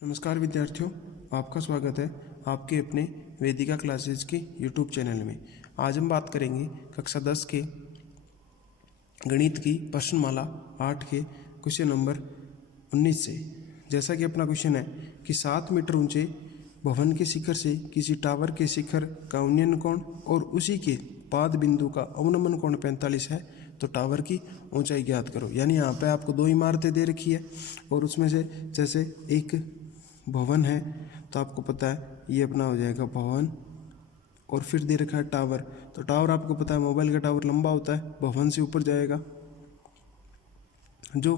नमस्कार विद्यार्थियों, आपका स्वागत है आपके अपने वेदिका क्लासेज के यूट्यूब चैनल में। आज हम बात करेंगे कक्षा 10 के गणित की प्रश्नमाला 8 के क्वेश्चन नंबर 19 से। जैसा कि अपना क्वेश्चन है कि 7 मीटर ऊंचे भवन के शिखर से किसी टावर के शिखर का उन्नयन कोण और उसी के पाद बिंदु का अवनमन कोण 45 है, तो टावर की ऊंचाई ज्ञात करो। यानी यहाँ पे आपको दो इमारतें दे रखी है और उसमें से जैसे एक भवन है तो आपको पता है ये अपना हो जाएगा भवन, और फिर दे रखा है टावर। तो टावर आपको पता है मोबाइल का टावर लंबा होता है, भवन से ऊपर जाएगा जो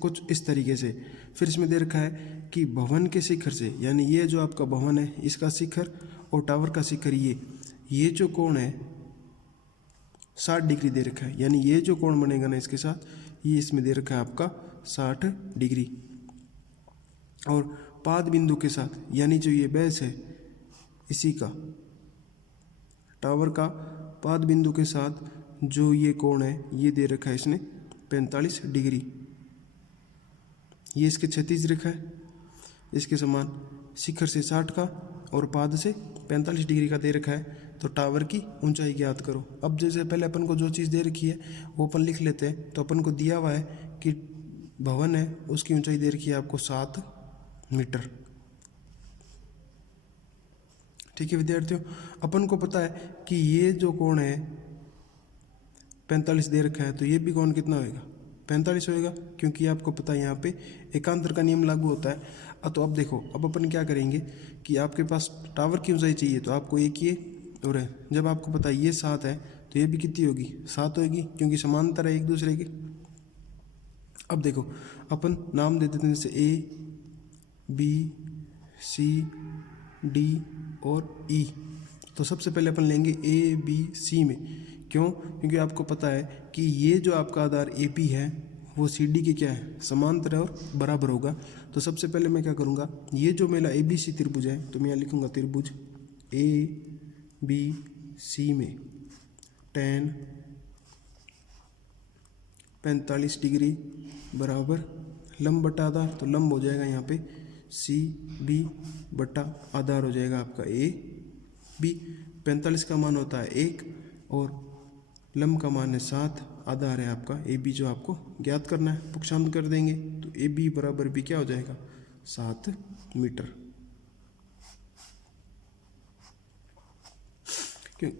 कुछ इस तरीके से। फिर इसमें दे रखा है कि भवन के शिखर से, यानी ये जो आपका भवन है इसका शिखर और टावर का शिखर, ये जो कोण है 60 डिग्री दे रखा है। यानी ये जो कोण बनेगा ना इसके साथ, ये इसमें दे रखा है आपका 60 डिग्री। और पाद बिंदु के साथ, यानी जो ये बेस है इसी का, टावर का पाद बिंदु के साथ जो ये कोण है ये दे रखा है इसने 45 डिग्री। ये इसके 36 रखा है, इसके समान शिखर से 60 का और पाद से 45 डिग्री का दे रखा है। तो टावर की ऊंचाई ज्ञात करो। अब जैसे पहले अपन को जो चीज़ दे रखी है वो अपन लिख लेते हैं। तो अपन को दिया हुआ है कि भवन है उसकी ऊंचाई दे रखी है आपको 7 मीटर। ठीक है विद्यार्थियों, अपन को पता है कि ये जो कोण है 45 दे रखा है, तो ये भी कोण कितना होएगा 45 होएगा, क्योंकि आपको पता है यहाँ पे एकांतर का नियम लागू होता है। तो अब देखो, अब अपन क्या करेंगे कि आपके पास टावर की ऊंचाई चाहिए तो आपको एक ये और है, जब आपको पता है ये 7 है तो ये भी कितनी होगी 7 होगी, क्योंकि समांतर है एक दूसरे के। अब देखो अपन नाम दे देते हैं जैसे ए बी सी डी और ई। तो सबसे पहले अपन लेंगे ए बी सी में। क्यों? क्योंकि आपको पता है कि ये जो आपका आधार ए पी है वो सी डी के क्या है समांतर है और बराबर होगा। तो सबसे पहले मैं क्या करूँगा, ये जो मेरा ए बी सी त्रिभुज है तो मैं यहाँ लिखूँगा त्रिभुज ए बी सी में tan 45 डिग्री बराबर लंब बटा आधार। तो लंब हो जाएगा यहाँ पे सी बी बटा आधार हो जाएगा आपका ए बी। 45 का मान होता है 1 और लंब का मान है 7, आधार है आपका ए बी जो आपको ज्ञात करना है। पुक्षांत कर देंगे तो ए बी बराबर भी क्या हो जाएगा 7 मीटर। क्यों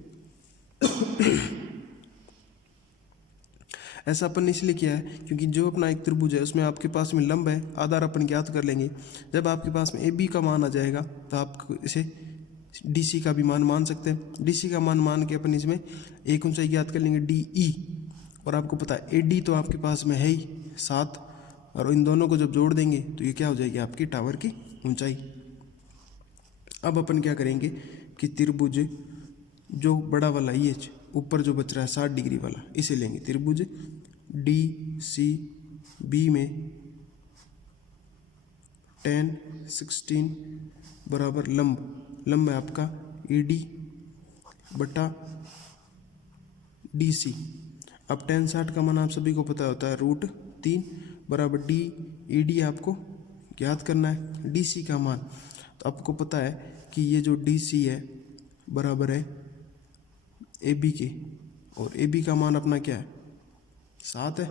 ऐसा अपन ने इसलिए किया है क्योंकि जो अपना एक त्रिभुज है उसमें आपके पास में लंब है, आधार अपन ज्ञात कर लेंगे। जब आपके पास में ए बी का मान आ जाएगा तो आप इसे डी सी का भी मान मान सकते हैं। डी सी का मान के अपन इसमें एक ऊंचाई ज्ञात कर लेंगे डी ई। और आपको पता है ए डी तो आपके पास में है ही 7, और इन दोनों को जब जोड़ देंगे तो ये क्या हो जाएगी आपकी टावर की ऊंचाई। अब अपन क्या करेंगे कि त्रिभुज जो बड़ा वाला ये ऊपर जो बच रहा है 60 डिग्री वाला, इसे लेंगे त्रिभुज डी सी बी में tan 16 बराबर लंब है आपका ए डी बटा डी सी। अब tan 60 का मान आप सभी को पता होता है √3 बराबर डी ए डी आपको ज्ञात करना है। डी सी का मान तो आपको पता है कि ये जो डी सी है बराबर है ए बी के, और ए बी का मान अपना क्या है 7 है।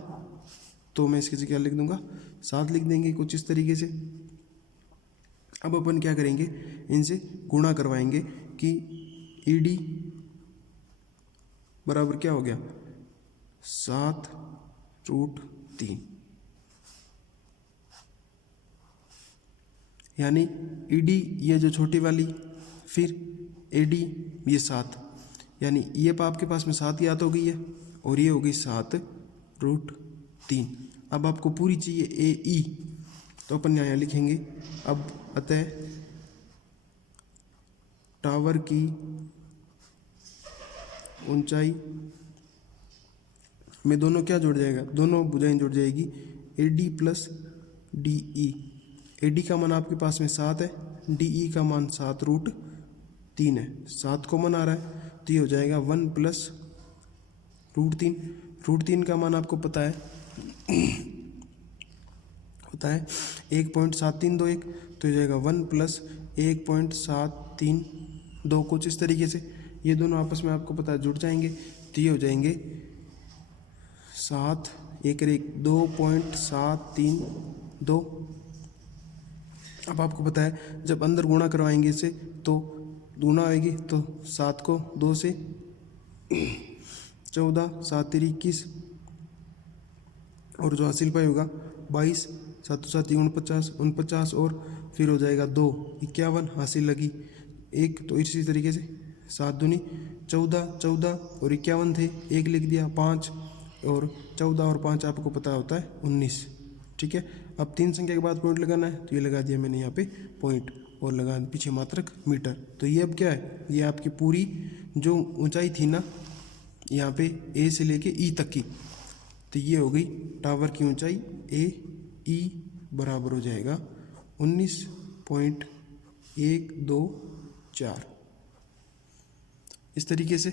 तो मैं इसकी जगह लिख दूंगा 7 लिख देंगे कुछ इस तरीके से। अब अपन क्या करेंगे, इनसे गुणा करवाएंगे कि ई डी बराबर क्या हो गया 7√3, यानी ई डी ये जो छोटी वाली, फिर ए डी ये 7, यानी ये आपके पास में 7 याद हो गई है और ये हो गई 7√3। अब आपको पूरी चाहिए ए ई, तो अपन यहाँ लिखेंगे। अब अतः टावर की ऊंचाई में दोनों क्या जुड़ जाएगा, दोनों भुजाएं जुड़ जाएगी ए D plus D E. A D का मान आपके पास में 7 है, डी ई का मान 7√3 है, 7 कॉमन आ रहा है तो ये हो जाएगा 1 प्लस √3। √3 का मान आपको पता है है 1.7321, तो ये जाएगा 1 प्लस 1.732, कुछ इस तरीके से। ये दोनों आपस में आपको पता है जुड़ जाएंगे, तो ये हो जाएंगे 7 1 2.732। अब आपको पता है जब अंदर गुणा करवाएंगे इसे तो गुणा होएगी, तो 7 को 2 से 14, 7 3 21, और जो हासिल पाई होगा 22, 7 7 49 49, और फिर हो जाएगा 2 51 हासिल लगी 1। तो इसी तरीके से 7 दूनी 14, 14 और 51 थे, 1 लिख दिया 5, और 14 और 5 आपको पता होता है 19। ठीक है, अब 3 संख्या के बाद पॉइंट लगाना है, तो ये लगा दिया मैंने यहाँ पे पॉइंट, और लगा पीछे मात्रक मीटर। तो ये अब क्या है, ये आपकी पूरी जो ऊंचाई थी ना यहाँ पे ए से लेके ई तक की, तो ये हो गई टावर की ऊंचाई। ए ई बराबर हो जाएगा 19.124। इस तरीके से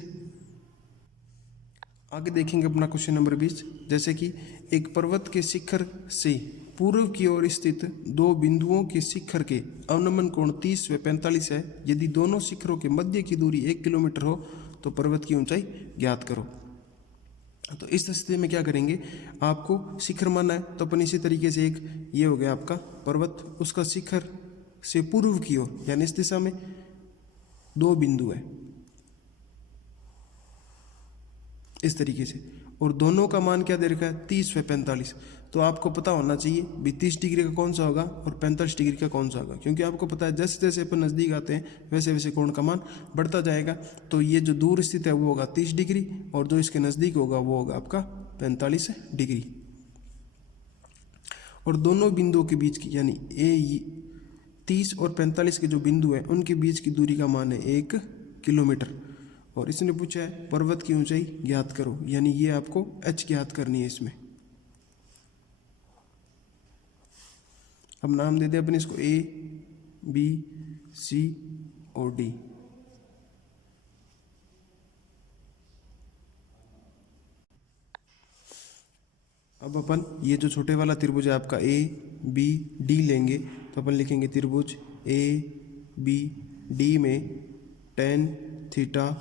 आगे देखेंगे अपना क्वेश्चन नंबर 20। जैसे कि एक पर्वत के शिखर से पूर्व की ओर स्थित दो बिंदुओं के शिखर के अवनमन कोण 30 व 45 है। यदि दोनों शिखरों के मध्य की दूरी 1 किलोमीटर हो तो पर्वत की ऊंचाई ज्ञात करो। तो इस स्थिति में क्या करेंगे, आपको शिखर मानना है, तो अपन इसी तरीके से एक ये हो गया आपका पर्वत, उसका शिखर से पूर्व की ओर यानी इस दिशा में दो बिंदु है इस तरीके से, और दोनों का मान क्या दे रखा है 30 व 45। तो आपको पता होना चाहिए भी 30 डिग्री का कौन सा होगा और 45 डिग्री का कौन सा होगा, क्योंकि आपको पता है जैसे जैसे अपन नज़दीक आते हैं वैसे वैसे कोण का मान बढ़ता जाएगा। तो ये जो दूर स्थित है वो होगा 30 डिग्री, और जो इसके नज़दीक होगा वो होगा आपका 45 डिग्री। और दोनों बिंदुओं के बीच की यानी 30 और 45 के जो बिंदु हैं उनके बीच की दूरी का मान है 1 किलोमीटर। और इसने पूछा है पर्वत की ऊंचाई ज्ञात करो, यानी ये आपको h ज्ञात करनी है इसमें। अब नाम दे दे अपन इसको A B C और D। अब अपन ये जो छोटे वाला त्रिभुज है आपका A B D लेंगे, तो अपन लिखेंगे त्रिभुज A B D में tan थीटा,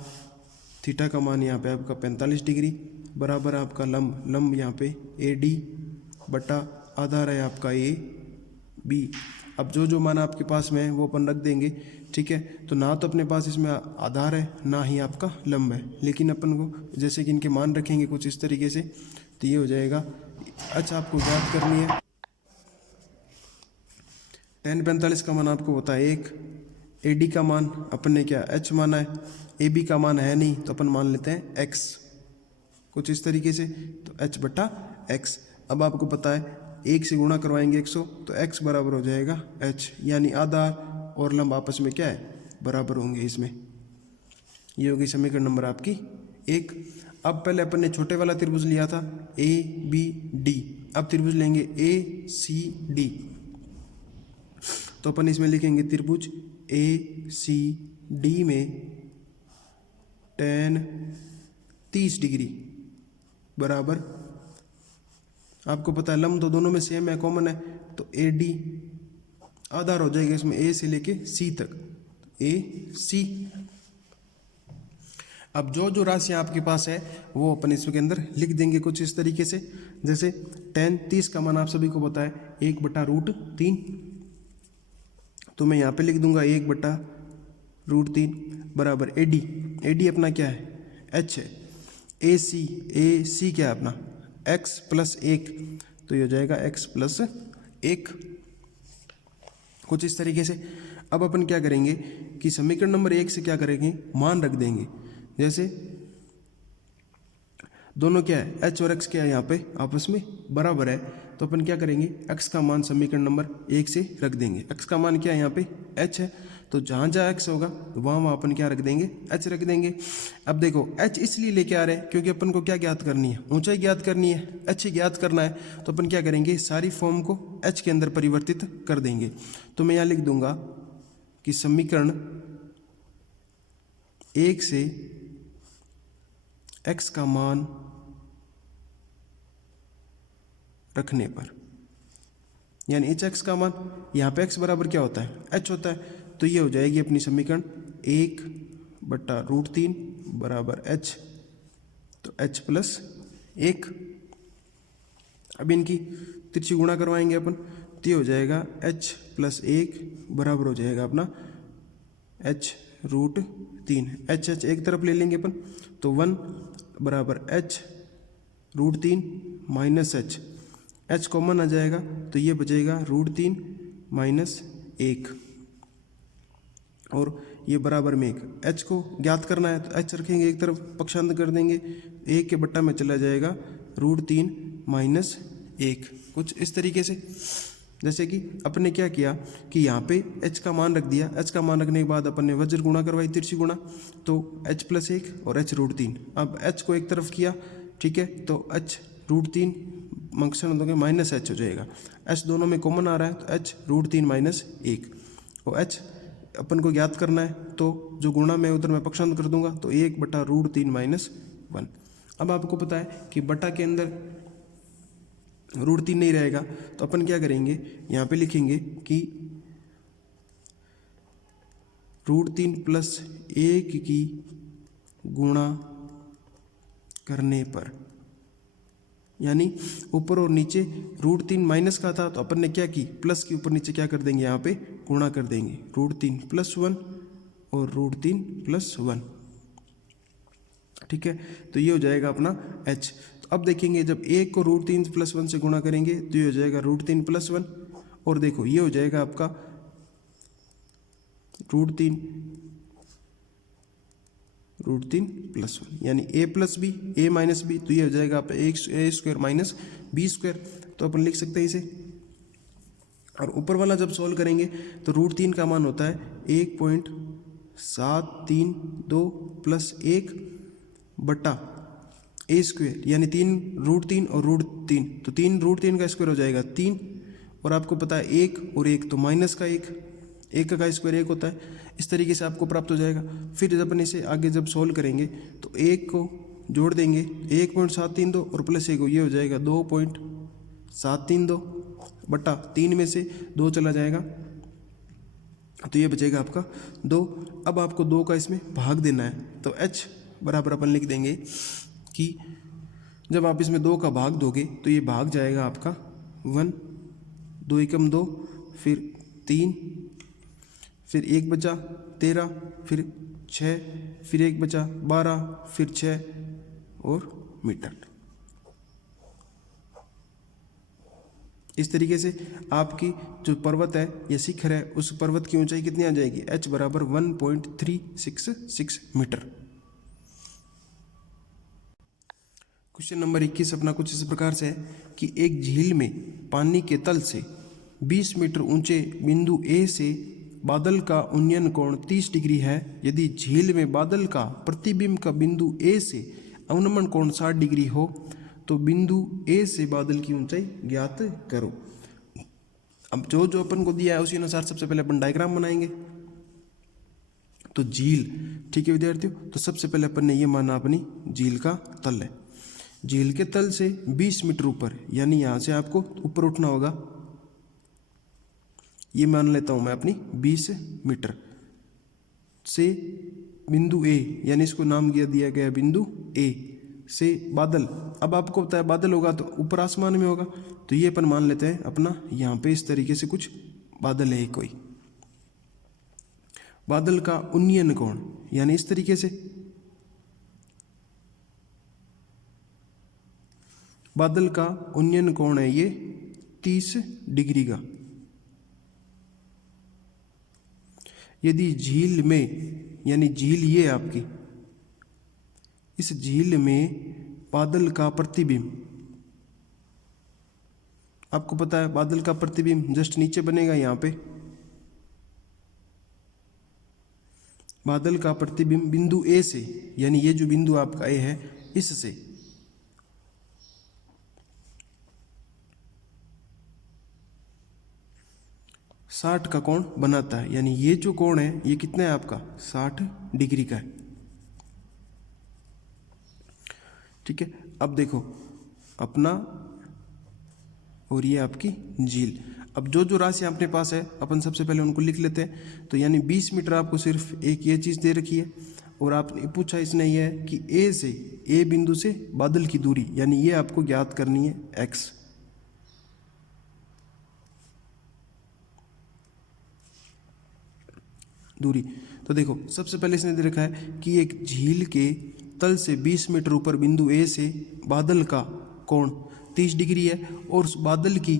थीटा का मान यहाँ पे आपका 45 डिग्री, बराबर आपका लंब यहाँ पे AD बटा आधार है आपका AB। अब जो जो मान आपके पास में है वो अपन रख देंगे। ठीक है, तो ना तो अपने पास इसमें आधार है ना ही आपका लंब है, लेकिन अपन को जैसे कि इनके मान रखेंगे कुछ इस तरीके से, तो ये हो जाएगा। अच्छा, आपको ज्ञात करनी है tan 45 का मान आपको होता है 1, AD का मान अपन ने क्या h माना है, AB का मान है नहीं तो अपन मान लेते हैं x, कुछ इस तरीके से, तो h बटा x। अब आपको पता है 1 से गुणा करवाएंगे 100, तो x बराबर हो जाएगा h, यानी आधार और लंब आपस में क्या है बराबर होंगे इसमें। ये होगी समीकरण नंबर आपकी 1। अब पहले अपन ने छोटे वाला त्रिभुज लिया था ABD, अब त्रिभुज लेंगे ACD, तो अपन इसमें लिखेंगे त्रिभुज ACD में tan 30 डिग्री बराबर, आपको पता है लंब तो दोनों में सेम है, कॉमन है, तो AD आधार हो जाएगा इसमें A से लेके C तक, AC। अब जो जो राशि आपके पास है वो अपन इसके अंदर लिख देंगे कुछ इस तरीके से। जैसे tan 30 का मान आप सभी को पता है 1/√3, तो मैं यहाँ पे लिख दूंगा 1/√3 बराबर AD अपना क्या है h है, AC क्या है अपना x प्लस 1, तो ये हो जाएगा x प्लस 1, कुछ इस तरीके से। अब अपन क्या करेंगे कि समीकरण नंबर 1 से क्या करेंगे, मान रख देंगे। जैसे दोनों क्या है h और x क्या है यहाँ पे आपस में बराबर है, तो अपन क्या करेंगे x का मान समीकरण नंबर 1 से रख देंगे। x का मान क्या है यहाँ पे h है, तो जहाँ जहाँ x होगा तो वहाँ अपन क्या रख देंगे h रख देंगे। अब देखो h इसलिए लेके आ रहे हैं क्योंकि अपन को क्या ज्ञात करनी है, ऊंचाई ज्ञात करनी है, h ज्ञात करना है, तो अपन क्या करेंगे सारी फॉर्म को h के अंदर परिवर्तित कर देंगे। तो मैं यहाँ लिख दूंगा कि समीकरण 1 से x का मान रखने पर यानी एच एक्स का मान, यहाँ पे एक्स बराबर क्या होता है, एच होता है, तो ये हो जाएगी अपनी समीकरण 1/√3 बराबर एच, तो एच प्लस 1। अब इनकी तिरछी गुणा करवाएंगे अपन, तो ये हो जाएगा एच प्लस 1 बराबर हो जाएगा अपना h√3। एच एच एक तरफ ले लेंगे अपन, तो 1 बराबर h√3 माइनस एच कॉमन आ जाएगा, तो ये बचेगा √3 माइनस 1, और ये बराबर में 1। h को ज्ञात करना है तो h रखेंगे एक तरफ, पक्षांतर कर देंगे, 1 के बट्टा में चला जाएगा √3 माइनस 1। कुछ इस तरीके से, जैसे कि अपने क्या किया कि यहाँ पे h का मान रख दिया, h का मान रखने के बाद अपन ने वज्र गुणा करवाई, तिरछी गुणा, तो h प्लस 1 और h√3। अब h को एक तरफ किया, ठीक है, तो h√3 फंक्शन दोगे माइनस h हो जाएगा, h दोनों में कॉमन आ रहा है, तो h√3 माइनस 1, और h अपन को ज्ञात करना है, तो जो गुणा में उधर मैं पक्षांतर कर दूंगा, तो 1/√3 माइनस 1। अब आपको पता है कि बटा के अंदर √3 नहीं रहेगा, तो अपन क्या करेंगे, यहाँ पे लिखेंगे कि √3 प्लस 1 की गुणा करने पर, यानी ऊपर और नीचे √3 माइनस का था, तो अपन ने क्या की, प्लस के ऊपर नीचे क्या कर देंगे, यहाँ पे गुणा कर देंगे, √3 प्लस 1 और √3 प्लस 1, ठीक है, तो ये हो जाएगा अपना h। तो अब देखेंगे जब 1 को √3 प्लस 1 से गुणा करेंगे, तो ये हो जाएगा √3 प्लस 1, और देखो ये हो जाएगा आपका √3 प्लस 1, यानी a plus B, a minus B, तो ये हो जाएगा आपका a² माइनस b², तो अपन लिख सकते हैं इसे। और ऊपर वाला जब सॉल्व करेंगे तो √3 का मान होता है 1.732 प्लस 1 बटा a², यानी 3 और √3, तो 3 √3 का स्क्वायर हो जाएगा 3, और आपको पता है 1 और 1 तो माइनस का 1 का स्क्वायर 1 होता है, इस तरीके से आपको प्राप्त हो जाएगा। फिर जब अपन इसे आगे जब सॉल्व करेंगे तो 1 को जोड़ देंगे, 1.732 और प्लस 1 ये हो जाएगा 2.732 बटा 3 में से 2 चला जाएगा, तो ये बचेगा आपका 2। अब आपको 2 का इसमें भाग देना है, तो h बराबर अपन लिख देंगे कि जब आप इसमें 2 का भाग दोगे तो ये भाग जाएगा आपका 1, 2 एकम 2, फिर 3, फिर 1 बचा 13, फिर 6, फिर 1 बचा 12, फिर 6 और मीटर। इस तरीके से आपकी जो पर्वत है या शिखर है, उस पर्वत की ऊंचाई कितनी आ जाएगी, h बराबर 1.366 मीटर। क्वेश्चन नंबर 21 अपना कुछ इस प्रकार से है कि एक झील में पानी के तल से 20 मीटर ऊंचे बिंदु A से बादल का उन्नयन कोण 30 डिग्री है। यदि झील में बादल का प्रतिबिंब का बिंदु A से अवनमन कोण 60 डिग्री हो तो बिंदु A से बादल की ऊंचाई ज्ञात करो। अब जो जो अपन को दिया है उसी अनुसार सबसे पहले अपन डायग्राम बनाएंगे। तो झील, ठीक है विद्यार्थियों, तो सबसे पहले अपन ने ये माना अपनी झील का तल है। झील के तल से 20 मीटर ऊपर, यानी यहाँ से आपको ऊपर उठना होगा, ये मान लेता हूँ मैं अपनी 20 मीटर से बिंदु A, यानी इसको नाम दिया गया बिंदु A से बादल। अब आपको पता है बादल होगा तो ऊपर आसमान में होगा, तो ये अपन मान लेते हैं अपना यहाँ पे इस तरीके से कुछ बादल है कोई। बादल का उन्नयन कोण, यानी इस तरीके से बादल का उन्नयन कोण है ये 30 डिग्री का। यदि झील में, यानी झील ये आपकी, इस झील में बादल का प्रतिबिंब, आपको पता है बादल का प्रतिबिंब जस्ट नीचे बनेगा यहाँ पे, बादल का प्रतिबिंब बिंदु A से, यानी ये जो बिंदु आपका A है इससे 60 का कोण बनाता है। यानी ये जो कोण है ये कितना है आपका 60 डिग्री का है। ठीक है, अब देखो अपना, और ये आपकी झील। अब जो जो राशि अपने पास है अपन सबसे पहले उनको लिख लेते हैं। तो यानी 20 मीटर आपको सिर्फ एक ये चीज़ दे रखी है, और आपने पूछा इसने ये है कि ए बिंदु से बादल की दूरी, यानी ये आपको ज्ञात करनी है x। दूरी तो देखो सबसे पहले इसने दे रखा है कि एक झील के तल से 20 मीटर ऊपर बिंदु ए से बादल का कोण 30 डिग्री है, और उस बादल की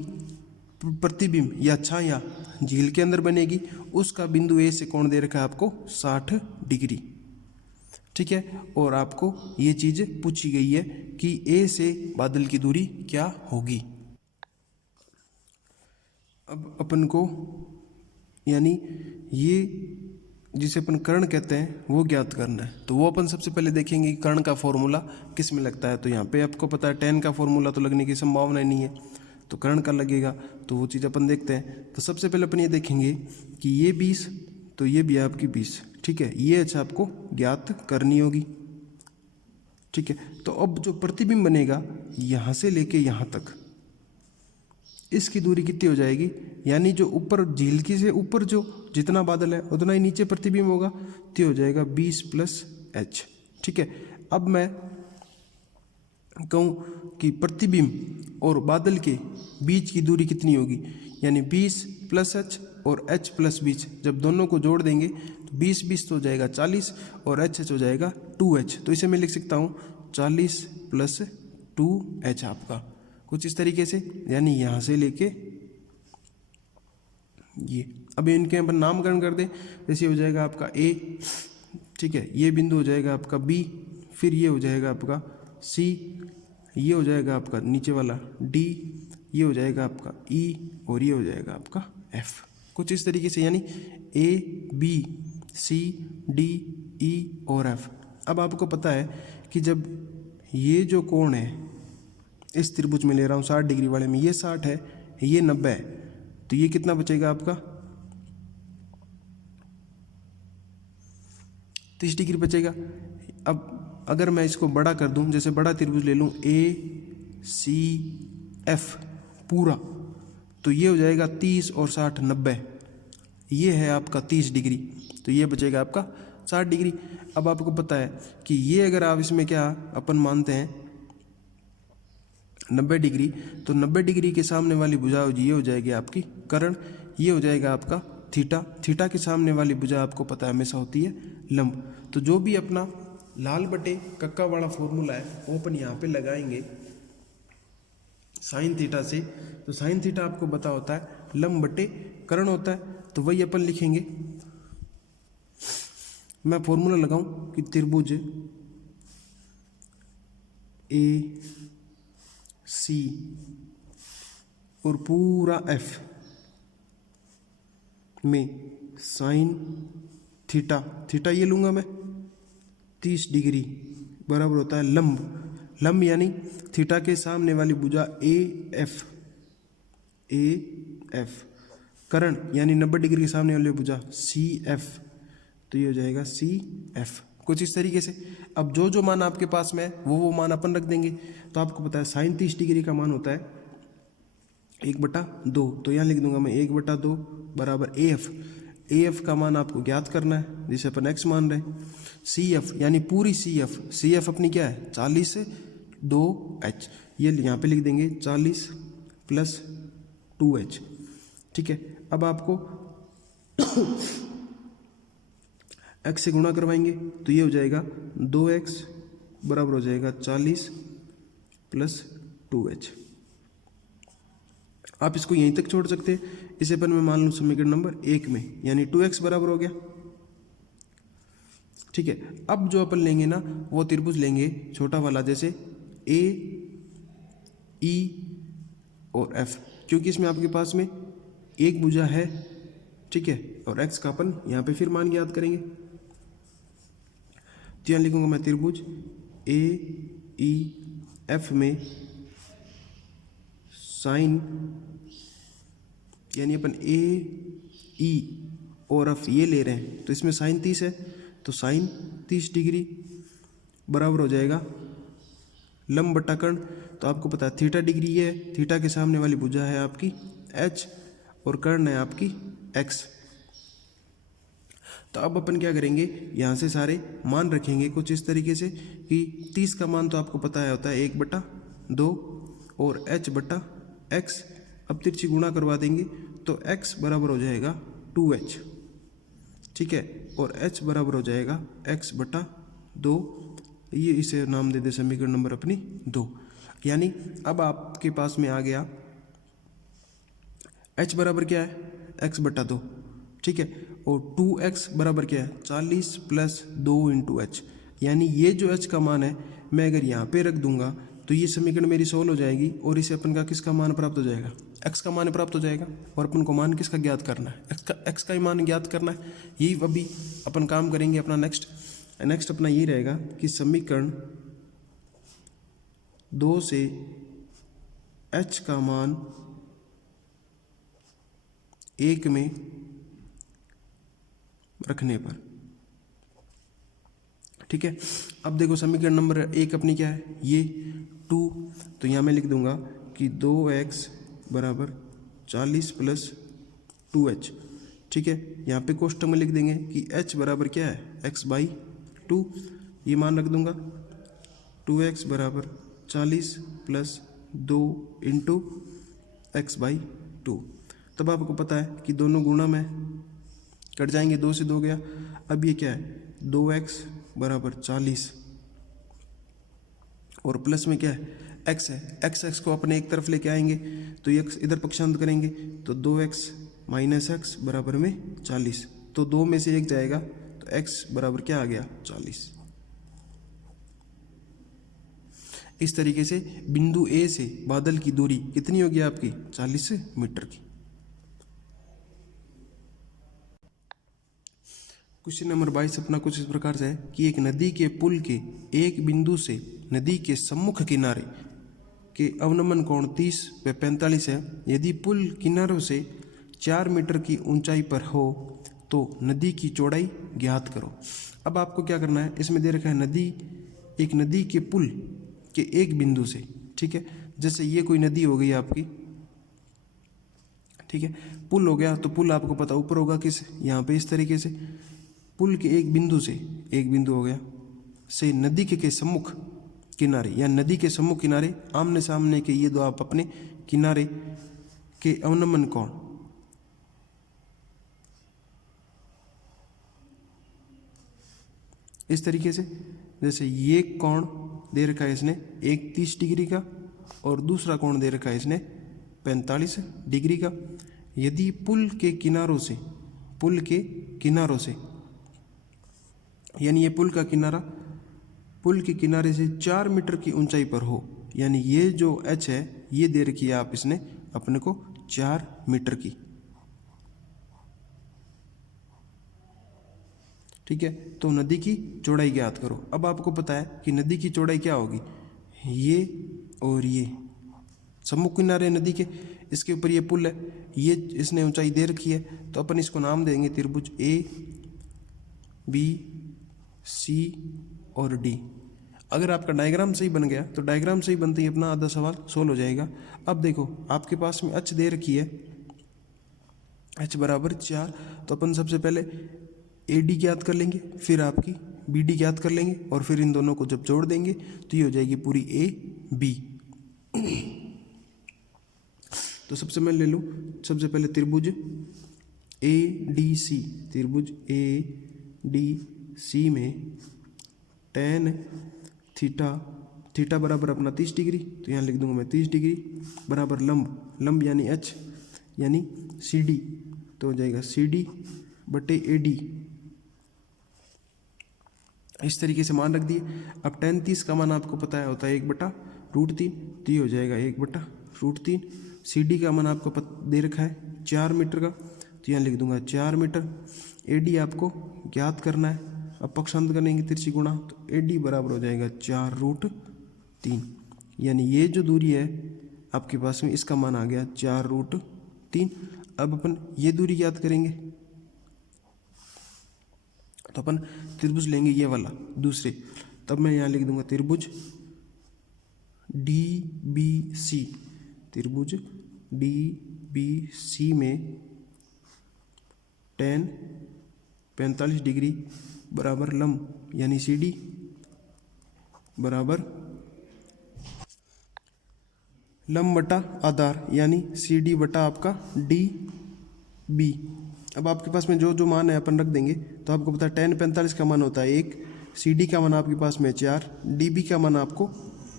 प्रतिबिंब या छाया झील के अंदर बनेगी, उसका बिंदु ए से कोण दे रखा है आपको 60 डिग्री। ठीक है, और आपको ये चीज़ पूछी गई है कि ए से बादल की दूरी क्या होगी। अब अपन को यानी ये जिसे अपन कर्ण कहते हैं वो ज्ञात करना है। तो वो अपन सबसे पहले देखेंगे कि कर्ण का फॉर्मूला किस में लगता है। तो यहाँ पे आपको पता है tan का फॉर्मूला तो लगने की संभावना नहीं है, तो कर्ण का लगेगा, तो वो चीज़ अपन देखते हैं। तो सबसे पहले अपन ये देखेंगे कि ये 20, तो ये भी आपकी 20। ठीक है, ये अच्छा आपको ज्ञात करनी होगी। ठीक है, तो अब जो प्रतिबिंब बनेगा यहाँ से लेके यहाँ तक, इसकी दूरी कितनी हो जाएगी, यानी जो ऊपर झील की से ऊपर जो जितना बादल है उतना ही नीचे प्रतिबिंब होगा, तो हो जाएगा 20 + h। ठीक है, अब मैं कहूँ कि प्रतिबिंब और बादल के बीच की दूरी कितनी होगी, यानी 20 + h और h + 20, जब दोनों को जोड़ देंगे तो 20 तो हो जाएगा 40 और h हो जाएगा 2h। तो इसे मैं लिख सकता हूँ 40 + 2h आपका कुछ इस तरीके से, यानी यहाँ से लेके ये। अब इनके अपन नामकरण कर दें, जैसे हो जाएगा आपका A। ठीक है, ये बिंदु हो जाएगा आपका B, फिर ये हो जाएगा आपका C, ये हो जाएगा आपका नीचे वाला D, ये हो जाएगा आपका E, और ये हो जाएगा आपका F। कुछ इस तरीके से, यानी A B C D E और F। अब आपको पता है कि जब ये जो कोण है इस त्रिभुज में ले रहा हूँ 60 डिग्री वाले में, ये 60 है, ये 90 है, तो ये कितना बचेगा आपका 30 डिग्री बचेगा। अब अगर मैं इसको बड़ा कर दूं, जैसे बड़ा त्रिभुज ले लूं ACF पूरा, तो ये हो जाएगा 30 और 60 90, ये है आपका 30 डिग्री, तो ये बचेगा आपका 60 डिग्री। अब आपको पता है कि ये अगर आप इसमें क्या अपन मानते हैं 90 डिग्री, तो 90 डिग्री के सामने वाली भुजा ये हो जाएगी आपकी कर्ण, ये हो जाएगा आपका थीटा। थीटा के सामने वाली भुजा आपको पता है हमेशा होती है लंब। तो जो भी अपना लाल बटे कक्का वाला फॉर्मूला है वो अपन यहाँ पे लगाएंगे साइन थीटा से। तो साइन थीटा आपको पता होता है लंब बटे कर्ण होता है, तो वही अपन लिखेंगे। मैं फॉर्मूला लगाऊं कि त्रिभुज AC और पूरा F में साइन थीटा, थीटा ये लूँगा मैं 30 डिग्री बराबर होता है लंब। लंब यानी थीटा के सामने वाली भुजा AF कर्ण यानी 90 डिग्री के सामने वाली भुजा CF, तो ये हो जाएगा CF। कुछ इस तरीके से। अब जो जो मान आपके पास में है वो मान अपन रख देंगे। तो आपको पता है साइन 30 डिग्री का मान होता है 1/2, तो यहाँ लिख दूंगा मैं 1/2 बराबर AF का मान आपको ज्ञात करना है, जिसे अपन x मान रहे हैं। CF यानी पूरी CF अपनी क्या है 40 + 2h, ये यहाँ पे लिख देंगे 40 + 2h। ठीक है, अब आपको x से गुणा करवाएंगे तो ये हो जाएगा 2x बराबर हो जाएगा 40 + 2h। आप इसको यहीं तक छोड़ सकते हैं। इसे पर मैं मान लूँ समीकरण नंबर 1 में, यानी 2x बराबर हो गया। ठीक है, अब जो अपन लेंगे ना वो त्रिभुज लेंगे छोटा वाला, जैसे A E और F, क्योंकि इसमें आपके पास में एक भुजा है। ठीक है, और x का अपन यहाँ पे फिर मान ज्ञात करेंगे। तो यहाँ लिखूंगा मैं त्रिभुज AEF में साइन यानी अपन AE और F ये ले रहे हैं, तो इसमें साइन 30 है, तो साइन 30 डिग्री बराबर हो जाएगा लंब बटा कर्ण। तो आपको पता है थीटा डिग्री ये है, थीटा के सामने वाली भुजा है आपकी H, और कर्ण है आपकी x। तो अब अपन क्या करेंगे, यहाँ से सारे मान रखेंगे कुछ इस तरीके से कि 30 का मान तो आपको पता है होता है 1/2 और h बटा x। अब तिरछी गुणा करवा देंगे तो x बराबर हो जाएगा 2h, ठीक है, और h बराबर हो जाएगा x/2। ये इसे नाम दे दे समीकरण नंबर अपनी 2। यानी अब आपके पास में आ गया h बराबर क्या है, x/2, ठीक है, और 2x बराबर क्या है 40 + 2 × h। यानी ये जो h का मान है मैं अगर यहाँ पे रख दूंगा तो ये समीकरण मेरी सोल्व हो जाएगी और इसे अपन का किसका मान प्राप्त हो जाएगा, x का मान प्राप्त हो जाएगा। और अपन को मान किसका ज्ञात करना है, x का ही मान ज्ञात करना है। यही अभी अपन काम करेंगे। अपना नेक्स्ट अपना यही रहेगा कि समीकरण 2 से h का मान 1 में रखने पर, ठीक है। अब देखो समीकरण नंबर 1 अपनी क्या है, ये 2, तो यहाँ मैं लिख दूंगा कि 2x बराबर 40 + 2h, ठीक है। यहाँ पे कोष्टक में लिख देंगे कि h बराबर क्या है x/2, ये मान रख दूंगा 2x बराबर 40 + 2 × x/2। तब आपको पता है कि दोनों गुणा में कट जाएंगे, 2 से 2 गया। अब ये क्या है 2x बराबर 40 और प्लस में क्या है x है, x को अपने एक तरफ लेके आएंगे तो x इधर पक्षांतर करेंगे तो 2x - x बराबर में 40। तो 2 में से 1 जाएगा तो x बराबर क्या आ गया 40। इस तरीके से बिंदु A से बादल की दूरी कितनी होगी आपकी 40 मीटर की। क्वेश्चन नंबर 22 अपना कुछ इस प्रकार से है कि एक नदी के पुल के एक बिंदु से नदी के सम्मुख किनारे के अवनमन कोण 30 व 45 है। यदि पुल किनारों से 4 मीटर की ऊंचाई पर हो तो नदी की चौड़ाई ज्ञात करो। अब आपको क्या करना है, इसमें दे रखा है एक नदी के पुल के एक बिंदु से, ठीक है। जैसे ये कोई नदी हो गई आपकी, ठीक है, पुल हो गया तो पुल आपको पता ऊपर होगा किस, यहाँ पे इस तरीके से पुल के एक बिंदु से, एक बिंदु हो गया से नदी के सम्मुख किनारे या नदी के सम्मुख किनारे आमने सामने के ये दो आप अपने किनारे के अवनमन कोण, इस तरीके से। जैसे ये कोण दे रखा है इसने एक 30 डिग्री का और दूसरा कोण दे रखा है इसने 45 डिग्री का। यदि पुल के किनारों से यानी ये पुल के किनारे से 4 मीटर की ऊंचाई पर हो, यानी ये जो h है ये दे रखी है आप इसने अपने को 4 मीटर की, ठीक है। तो नदी की चौड़ाई ज्ञात करो। अब आपको पता है कि नदी की चौड़ाई क्या होगी, ये और ये सम्मुख किनारे नदी के, इसके ऊपर ये पुल है, ये इसने ऊंचाई दे रखी है तो अपन इसको नाम देंगे त्रिभुज A B C और D। अगर आपका डायग्राम सही बन गया तो डायग्राम सही बनते ही अपना आधा सवाल सोल्व हो जाएगा। अब देखो आपके पास में h दे रखी है, h बराबर 4, तो अपन सबसे पहले AD ज्ञात कर लेंगे, फिर आपकी BD ज्ञात कर लेंगे और फिर इन दोनों को जब जोड़ देंगे तो ये हो जाएगी पूरी AB। तो सबसे मैं ले लूँ, सबसे पहले त्रिभुज ADC, त्रिभुज ADC में tan थीटा बराबर अपना 30 डिग्री, तो यहाँ लिख दूंगा मैं 30 डिग्री बराबर लंब यानी h यानी CD, तो हो जाएगा CD बटे AD। इस तरीके से मान रख दिए। अब tan 30 का मान आपको पता है होता है 1/√3, तो ये हो जाएगा 1/√3। CD का मान आपको दे रखा है 4 मीटर का, तो यहाँ लिख दूंगा 4 मीटर। AD आपको ज्ञात करना है, अब पक्षांतर करेंगे तिरछी गुणा, तो AD बराबर हो जाएगा 4√3। यानी ये जो दूरी है आपके पास में इसका मान आ गया 4√3। अब अपन ये दूरी ज्ञात करेंगे तो अपन त्रिभुज लेंगे ये वाला दूसरे, तब मैं यहाँ लिख दूंगा त्रिभुज DBC, त्रिभुज DBC बी सी में tan 45 डिग्री बराबर लंब यानी सी डी बराबर लंब बटा आधार यानी सी डी बटा आपका डी बी। अब आपके पास में जो जो मान है अपन रख देंगे। तो आपको पता है tan 45 का मान होता है 1, सी डी का मान आपके पास में 4, डी बी का मान आपको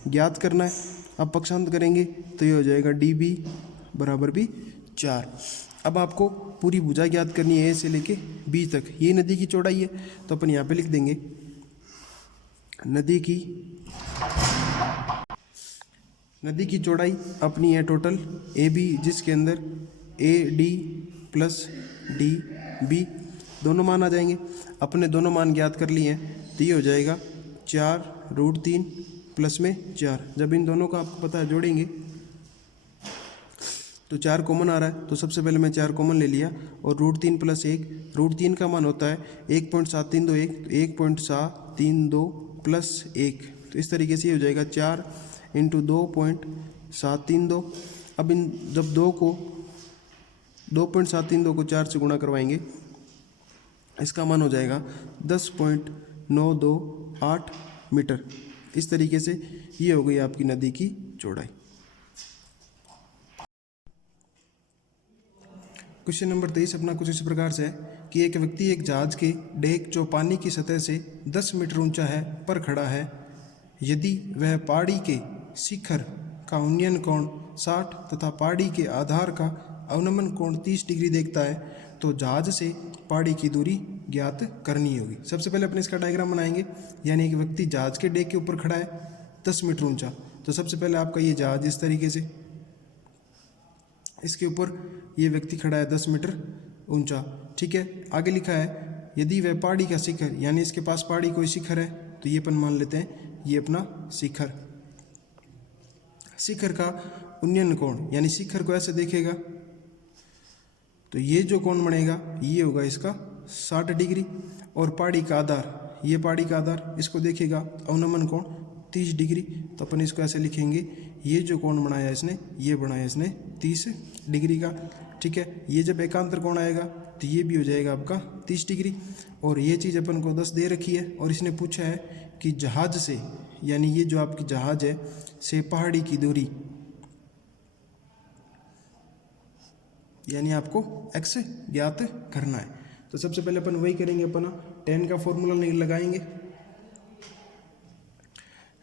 ज्ञात करना है। आप पक्षांत करेंगे तो ये हो जाएगा डी बी बराबर भी 4। अब आपको पूरी भुजा ज्ञात करनी है ए से लेके बी तक। ये नदी की चौड़ाई है तो अपन यहाँ पे लिख देंगे नदी की चौड़ाई अपनी है टोटल ए बी, जिसके अंदर A D plus D B दोनों मान आ जाएंगे। अपने दोनों मान ज्ञात कर लिए हैं तो ये हो जाएगा 4√3 प्लस में 4। जब इन दोनों का आपको पता है जोड़ेंगे तो 4 कॉमन आ रहा है, तो सबसे पहले मैं 4 कॉमन ले लिया और √3 प्लस 1, √3 का मान होता है 1.7321, तो 1.732 प्लस 1, तो इस तरीके से ये हो जाएगा 4 × 2.732। अब इन जब 2.732 को 4 से गुणा करवाएंगे इसका मान हो जाएगा 10.928 मीटर। इस तरीके से ये हो गई आपकी नदी की चौड़ाई। क्वेश्चन नंबर 23 अपना कुछ इस प्रकार से है कि एक व्यक्ति एक जहाज के डेक जो पानी की सतह से 10 मीटर ऊंचा है पर खड़ा है। यदि वह पहाड़ी के शिखर का उन्नयन कोण 60 तथा पहाड़ी के आधार का अवनमन कोण 30 डिग्री देखता है तो जहाज से पहाड़ी की दूरी ज्ञात करनी होगी। सबसे पहले अपने इसका डायग्राम बनाएंगे। यानी एक व्यक्ति जहाज के डेक के ऊपर खड़ा है 10 मीटर ऊंचा, तो सबसे पहले आपका ये जहाज इस तरीके से इसके ऊपर ये व्यक्ति खड़ा है 10 मीटर ऊंचा, ठीक है। आगे लिखा है यदि वह पहाड़ी का शिखर यानी इसके पास पहाड़ी कोई शिखर है तो ये अपन मान लेते हैं ये अपना शिखर का उन्नयन कोण यानी शिखर को ऐसे देखेगा तो ये जो कोण बनेगा ये होगा इसका 60 डिग्री। और पहाड़ी का आधार, ये पहाड़ी का आधार इसको देखेगा अवनमन कोण 30 डिग्री, तो अपन इसको ऐसे लिखेंगे ये जो कोण बनाया इसने ये बनाया इसने 30 डिग्री का, ठीक है। ये जब एकांतर कोण आएगा तो ये भी हो जाएगा आपका 30 डिग्री। और ये चीज़ अपन को 10 दे रखी है और इसने पूछा है कि जहाज से यानी ये जो आपकी जहाज है से पहाड़ी की दूरी यानी आपको x ज्ञात करना है। तो सबसे पहले अपन वही करेंगे, अपना tan का फॉर्मूला नहीं लगाएंगे,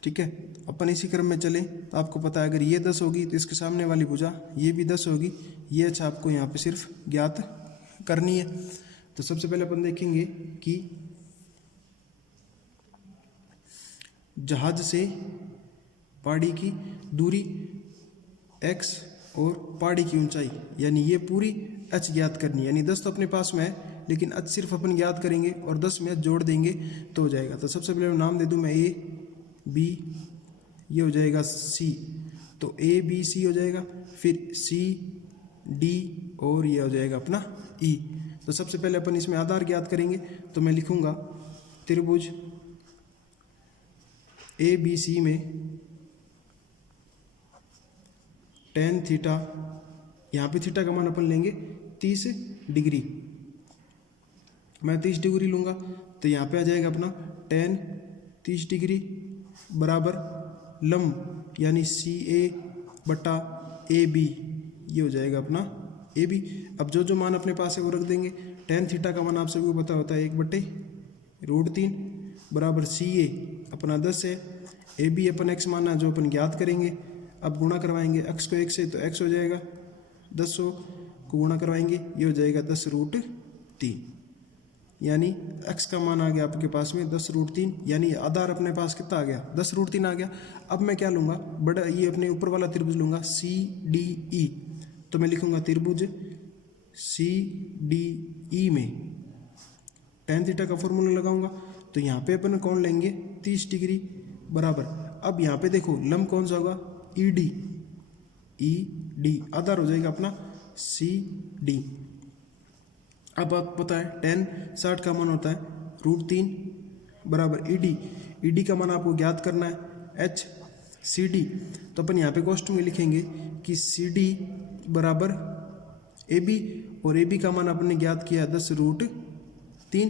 ठीक है। अपन इसी क्रम में चलें तो आपको पता है अगर ये 10 होगी तो इसके सामने वाली भुजा ये भी 10 होगी। ये अच्छा आपको यहाँ पे सिर्फ ज्ञात करनी है। तो सबसे पहले अपन देखेंगे कि जहाज से पहाड़ी की दूरी x और पहाड़ी की ऊंचाई यानी ये पूरी h ज्ञात करनी है। यानी 10 तो अपने पास में है लेकिन h सिर्फ अपन ज्ञात करेंगे और 10 में h जोड़ देंगे तो हो जाएगा। तो सबसे पहले नाम दे दूं मैं A B, ये हो जाएगा C, तो A B C हो जाएगा, फिर C D और ये हो जाएगा अपना E। तो सबसे पहले अपन इसमें आधार ज्ञात करेंगे तो मैं लिखूंगा त्रिभुज ABC में tan थीटा, यहाँ पे थीटा का मान अपन लेंगे 30 डिग्री, मैं 30 डिग्री लूँगा तो यहाँ पे आ जाएगा अपना tan 30 डिग्री बराबर लंब यानी CA/AB, ये हो जाएगा अपना AB। अब जो जो मान अपने पास है वो रख देंगे। tan थीटा का मान आप सभी को पता होता है 1/√3 बराबर CA अपना 10 है, AB अपन x माना जो अपन ज्ञात करेंगे। अब गुणा करवाएंगे x को 1 से तो x हो जाएगा 10 को गुणा करवाएंगे ये हो जाएगा 10√3, यानी x का मान आ गया आपके पास में 10√3, यानी आधार अपने पास कितना आ गया 10√3 आ गया। अब मैं क्या लूँगा बड़ा ये अपने ऊपर वाला त्रिभुज लूँगा CDE, तो मैं लिखूँगा त्रिभुज CDE में tan थीटा का फॉर्मूला लगाऊंगा तो यहाँ पे अपन कौन लेंगे 30 डिग्री बराबर। अब यहाँ पे देखो लंब कौन सा होगा ED, आधार हो जाएगा अपना CD। अब आपको पता है tan 60 का मान होता है √3 बराबर ED का मान आपको ज्ञात करना है HCD, तो अपन यहाँ पे कोष्टक में लिखेंगे कि CD बराबर ए बी, और ए बी का मान आपने ज्ञात किया 10√3।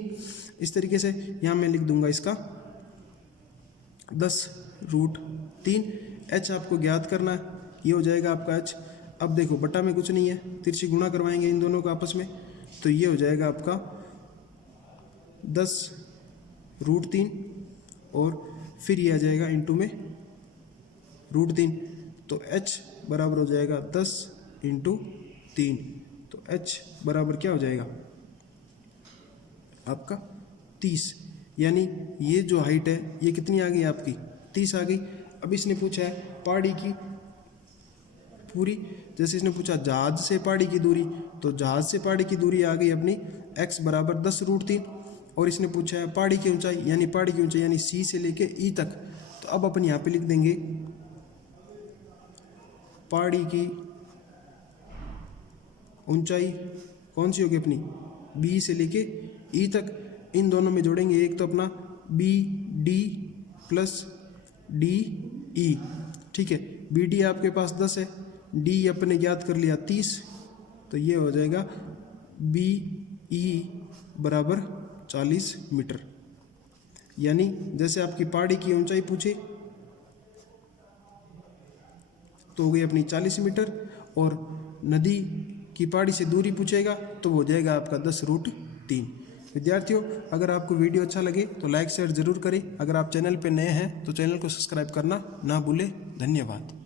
इस तरीके से यहाँ मैं लिख दूंगा इसका 10√3। एच आपको ज्ञात करना है, ये हो जाएगा आपका एच। अब देखो बटा में कुछ नहीं है, तिरछी गुणा करवाएंगे इन दोनों को आपस में, तो ये हो जाएगा आपका 10√3 और फिर ये आ जाएगा इंटू में √3, तो h बराबर हो जाएगा 10 × 3। तो h बराबर क्या हो जाएगा आपका 30, यानी ये जो हाइट है ये कितनी आ गई आपकी 30 आ गई। अब इसने पूछा है पहाड़ी की पूरी, जैसे इसने पूछा जहाज से पहाड़ी की दूरी, तो जहाज से पहाड़ी की दूरी आ गई अपनी x बराबर 10√3, और इसने पूछा है पहाड़ी की ऊंचाई, यानी पहाड़ी की ऊंचाई यानी C से लेके E तक। तो अब अपन यहाँ पे लिख देंगे पहाड़ी की ऊंचाई कौन सी होगी अपनी B से लेके E तक। इन दोनों में जोड़ेंगे एक तो अपना BD प्लस DE, ठीक है। BD आपके पास 10 है, D अपने ज्ञात कर लिया 30, तो ये हो जाएगा BE बराबर 40 मीटर। यानी जैसे आपकी पहाड़ी की ऊंचाई पूछे तो हो गई अपनी 40 मीटर, और नदी की पहाड़ी से दूरी पूछेगा तो वो हो जाएगा आपका 10√3। विद्यार्थियों, अगर आपको वीडियो अच्छा लगे तो लाइक शेयर जरूर करें। अगर आप चैनल पर नए हैं तो चैनल को सब्सक्राइब करना ना भूलें। धन्यवाद।